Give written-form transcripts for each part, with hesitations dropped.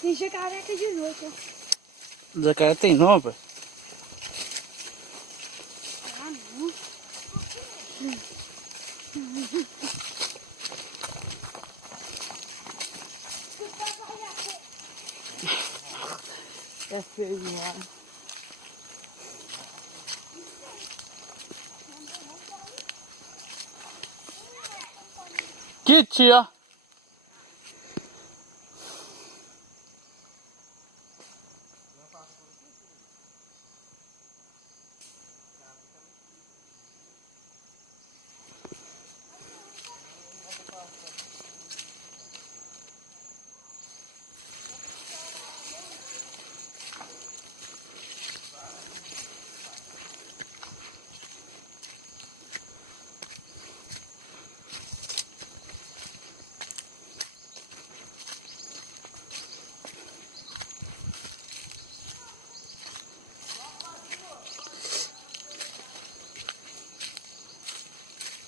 Tem jacaré aqui de noite, ó. Jacaré tem nome, pai? Ah, não. É feio demais. Que tia?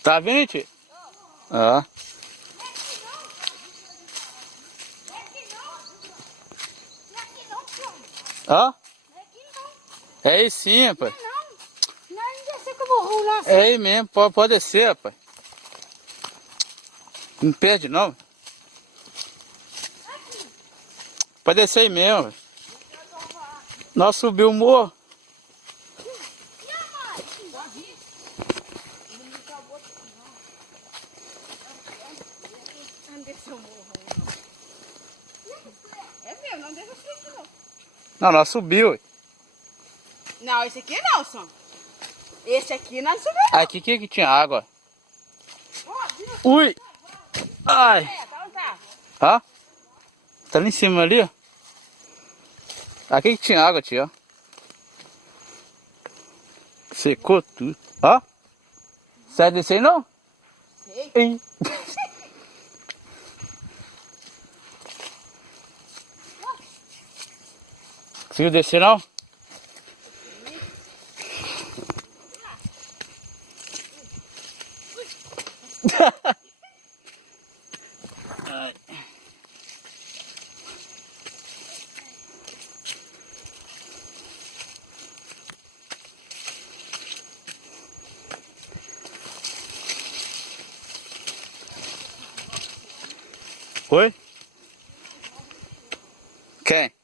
Tá vendo, tia? Ah. Ó. É aí sim, pai. Não, ainda sei que eu vou rolar assim. É aí mesmo, pode descer, pai. Não perde não. Pode descer aí mesmo, pai. Nós subimos o morro. Não desce o morro, não. É meu, não desce aqui, não. Não, nós subiu. Não, esse aqui não, Sam. Esse aqui não subiu, não. Aqui que tinha água. Ó, viu? Ui! Ai! Tá, onde tá? Ó. Tá ali em cima ali, ó. Aqui que tinha água, tia. Secou tudo. Ó. Sai desse aí não? Sei. Ei. Conseguiu descer não? Oi? Quem?